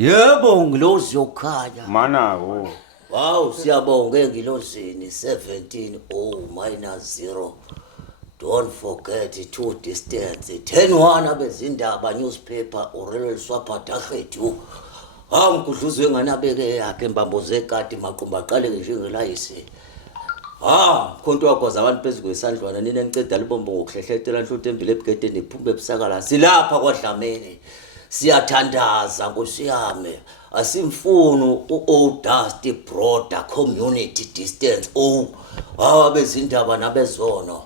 Yebo ngilozi yokukhanya. Manako. Wow siyabonga engilozini 17-0. Don't forget to distance 10-1 abezindaba newspaper Aurelio Swaphataghethu. Ngikudluzwe nganabeke yakhe imbambo zekati maqumba aqale njengelayisi. Khonto wakwaza abantu phezulu kwesandlwana nina niceda libombo ngokuhlehletela nhluthi embile ebugedeni iphumbe ebusakala. Silapha kwaDlamini. Siyathandaza nkosiyame. Asimfuni uOldust broader community distance. Abezindaba nabezono.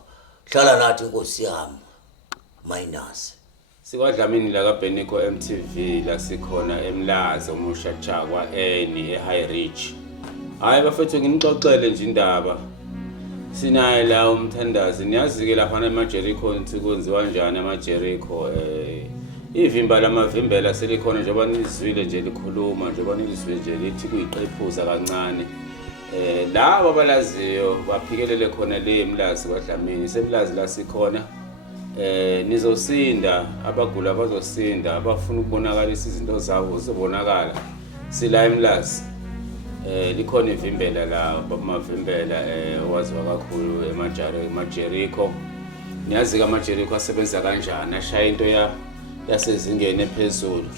Hlala nathi nkosiyami. Minus. SikwaDlamini la kaBenico MTV la sikhona eMlazi umusha Chakwa eni eHigh Reach. Hayi bafethu nginixoxele nje indaba. Sinaye la umthandazi niyazi ke lapha eMajericho nithi kwenziwa kanjani eMajericho ivimba lamavimbela selikhona njengoba nizwile nje likhuluma njengoba nilizwe nje lithi kuyiqephuza kancane laba abalaziyo baphikelele khona le eMlazi kwaDlamini seMlazi la sikhona nizosinda abagula bazosinda abafuna ukubonakalisa izinto zabo zizobonakala sila eMlazi likhona ivimbela la bamavimbela owaziwa kakhulu eMajericho niyazi ka Majericho asebenza kanjani ashaya into yasezingeni ephezulu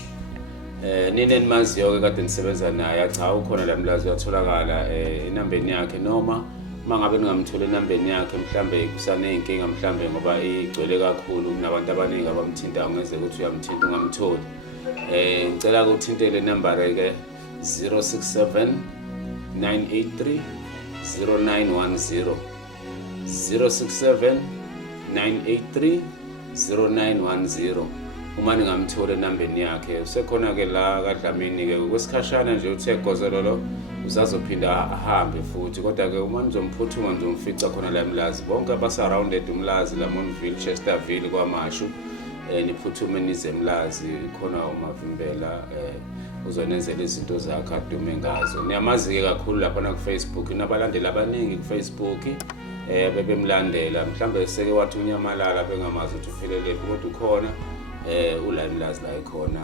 nine nimaziyo ke kade nisebenza naye cha ukhona la eMlazi uyatholakala inambeni yakhe noma mangabe ningamthola inambeni yakhe mhlambe kusane inkinga mhlambe ngoba igcwele kakhulu kunabantu abaningi abamthinta ngeze ukuthi uyamthinta ungamtholi ngicela ukuthintele number ke 067 983 0910 067 983 0910 uma ningamthola enambeni yakhe usekhona ke la kaDlamini ke kwesikhashana nje uthe gozelolo usazophinda ahambe futhi kodwa ke uma nizomphuthume nizomfica khona la eMlazi bonke abasurrounded uMlazi laMonville Chesterville kwaMashu niphuthume nize eMlazi khona umavimbela uzonenzela izinto zakhe adume ngazo niyamazi ke kakhulu lapha na kuFacebook inabalandeli abaningi kuFacebook bebemlandela mhlambe seke wathi unyamalala bengamazi ukuthi uphelele kodwa ukhona ula eMlazi la ikhona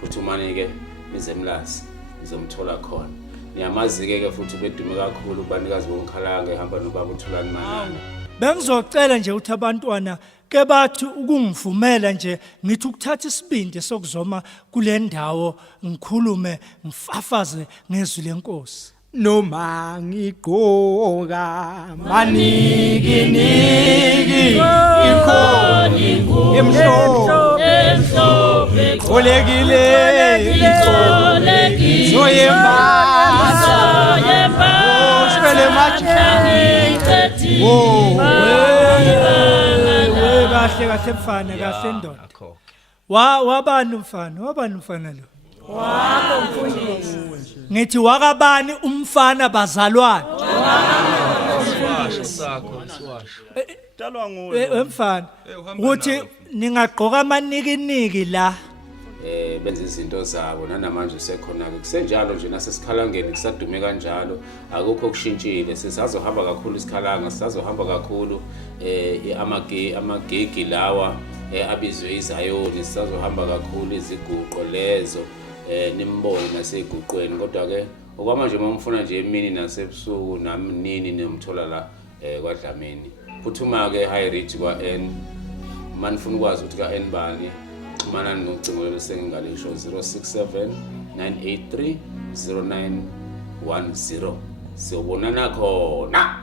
phuthumani ke nize eMlazi nizomthola khona niyamazi ke futhi bedume kakhulu kubanikazi bonkhalanga ehamba nobaba uThulani Manana bengizocela nje ukuthi abantwana ke bathi ukungivumela nje ngithi ukuthatha isibindi sokuzoma kule ndawo ngikhulume ngifafaze ngezwi lenkosi noma ngigqoka maniki niki ikhoni emhlophe kolekile soyemba shwele machani kahle mfana kahle ndoda wabani umfana lo wabo mfundisi ngithi wakabani umfana bazalwane dalwa nguwe mfana ukuthi ningagqoka amanikiniki la benza izinto zabo nanamanje usekhona ke kusenjalo nje nasesikhalangeni kusadume kanjalo akukho okushintshile sisazohamba kakhulu isikhalanga sisazohamba kakhulu amagigi lawa abizwe izayoni sisazohamba kakhulu iziguqo lezo nimbone naseyiguqweni kodwa ke okwamanje momfuna nje emini nasebusuku nami nini nomthola la kwaDlamini phuthuma ke High Reach kwa N manifuna ukwazi ukuthi ka N bani xhumana nocingo lesengingalisho 067 983 0910 siyobonana khona